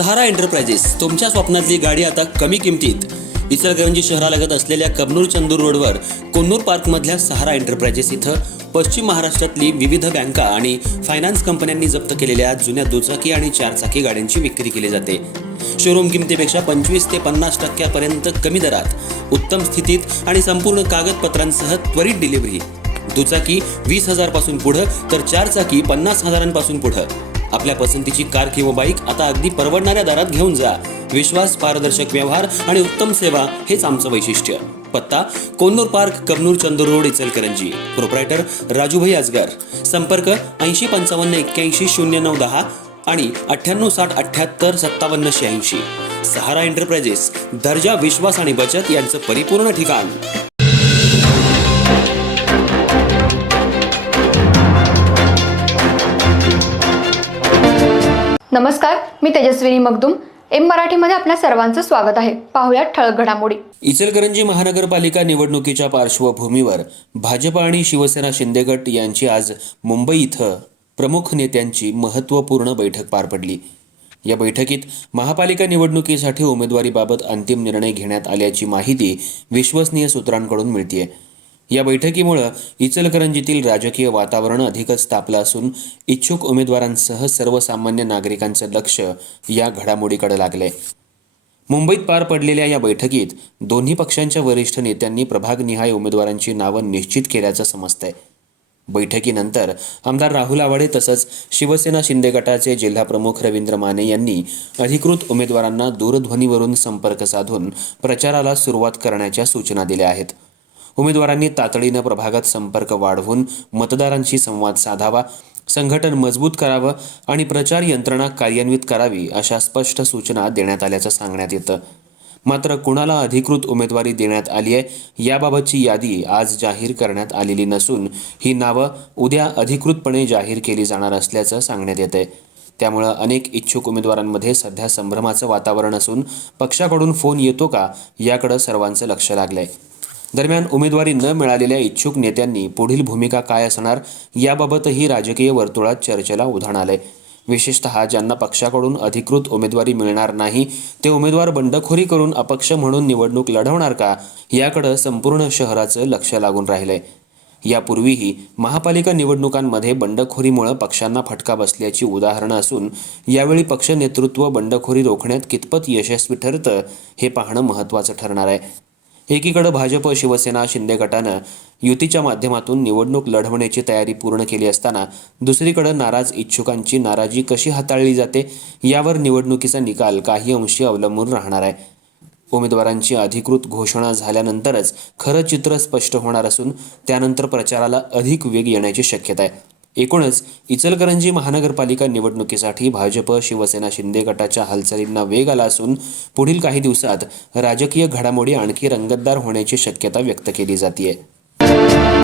सहारा enterprises तुमच्या स्वप्नातली गाडी आता कमी किमतीत. इचलकरंजी शहरालगत असलेल्या कबनूर चंदूर रोडवर कोन्नूर पार्कमधल्या सहारा एंटरप्राइजेस इथं पश्चिम महाराष्ट्रातली विविध बँका आणि फायनान्स कंपन्यांनी जप्त केलेल्या जुन्या दुचाकी आणि चारचाकी गाड्यांची विक्री केली जाते. शोरूम किमतीपेक्षा 25 ते 50% कमी दरात, उत्तम स्थितीत आणि संपूर्ण कागदपत्रांसह त्वरित डिलिव्हरी. दुचाकी 20,000 पासून पुढे तर चारचाकी 50,000 पासून पुढे. आपल्या पसंतीची कार किंवा बाईक आता अगदी परवडणाऱ्या दरात घेऊन जा. विश्वास, पारदर्शक व्यवहार आणि उत्तम सेवा हेच आमचं वैशिष्ट्य. पत्ता Konnur park, Kabnur Chandur road, Ichalkaranji. Proprietor Rajubhai Ajgar. संपर्क 8055810910 आणि 9860785786. सहारा एंटरप्राइजेस, दर्जा, विश्वास आणि बचत यांचं परिपूर्ण ठिकाण. नमस्कार, मी तेजस्विनी मगदूम. एम मराठीमध्ये आपल्या सर्वांचं स्वागत आहे. पाहुयात ठळक घडामोडी. इचलकरंजी महानगरपालिका निवडणुकीच्या पार्श्वभूमीवर भाजप आणि शिवसेना शिंदे गट यांची आज मुंबई इथं प्रमुख नेत्यांची महत्त्वपूर्ण बैठक पार पडली. या बैठकीत महापालिका निवडणुकीसाठी उमेदवारीबाबत अंतिम निर्णय घेण्यात आल्याची माहिती विश्वसनीय सूत्रांकडून मिळतेय. या बैठकीमुळे इचलकरंजीतील राजकीय वातावरण अधिकच तापलं असून इच्छुक उमेदवारांसह सर्वसामान्य नागरिकांचं लक्ष या घडामोडीकडे लागलंय. मुंबईत पार पडलेल्या या बैठकीत दोन्ही पक्षांच्या वरिष्ठ नेत्यांनी प्रभागनिहाय उमेदवारांची नावं निश्चित केल्याचं समजतंय. बैठकीनंतर आमदार राहुल आवाडे तसंच शिवसेना शिंदे गटाचे जिल्हाप्रमुख रवींद्र माने यांनी अधिकृत उमेदवारांना दूरध्वनीवरून संपर्क साधून प्रचाराला सुरुवात करण्याच्या सूचना दिल्या आहेत. उमेदवारांनी तातडीनं प्रभागात संपर्क वाढवून मतदारांशी संवाद साधावा, संघटन मजबूत करावं आणि प्रचार यंत्रणा कार्यान्वित करावी अशा स्पष्ट सूचना देण्यात आल्याचं सांगण्यात येतं. मात्र कुणाला अधिकृत उमेदवारी देण्यात आली आहे याबाबतची यादी आज जाहीर करण्यात आलेली नसून ही नावं उद्या अधिकृतपणे जाहीर केली जाणार असल्याचं सांगण्यात येतंय. त्यामुळं अनेक इच्छुक उमेदवारांमध्ये सध्या संभ्रमाचं वातावरण असून पक्षाकडून फोन येतो का याकडे सर्वांचं लक्ष लागलंय. दरम्यान उमेदवारी न मिळालेल्या इच्छुक नेत्यांनी पुढील भूमिका काय असणार याबाबतही राजकीय वर्तुळात चर्चेला उधाण आलंय. विशेषतः ज्यांना पक्षाकडून अधिकृत उमेदवारी मिळणार नाही ते उमेदवार बंडखोरी करून अपक्ष म्हणून निवडणूक लढवणार का याकडे संपूर्ण शहराचं लक्ष लागून राहिलंय. यापूर्वीही महापालिका निवडणुकांमध्ये बंडखोरीमुळे पक्षांना फटका बसल्याची उदाहरणं असून यावेळी पक्ष नेतृत्व बंडखोरी रोखण्यात कितपत यशस्वी ठरतं हे पाहणं महत्त्वाचं ठरणार आहे. एकीकडे भाजप, शिवसेना, शिंदे गटानं युतीच्या माध्यमातून निवडणूक लढवण्याची तयारी पूर्ण केली असताना दुसरीकडे नाराज इच्छुकांची नाराजी कशी हाताळली जाते यावर निवडणुकीचा निकाल काही अंशी अवलंबून राहणार आहे. उमेदवारांची अधिकृत घोषणा झाल्यानंतरच खरं चित्र स्पष्ट होणार असून त्यानंतर प्रचाराला अधिक वेग येण्याची शक्यता आहे. एकूणच इचलकरंजी महानगरपालिका निवडणुकीसाठी भाजप, शिवसेना, शिंदे गटाच्या हालचालींना वेग आला असून पुढील काही दिवसात राजकीय घडामोडी आणखी रंगतदार होण्याची शक्यता व्यक्त केली जाते.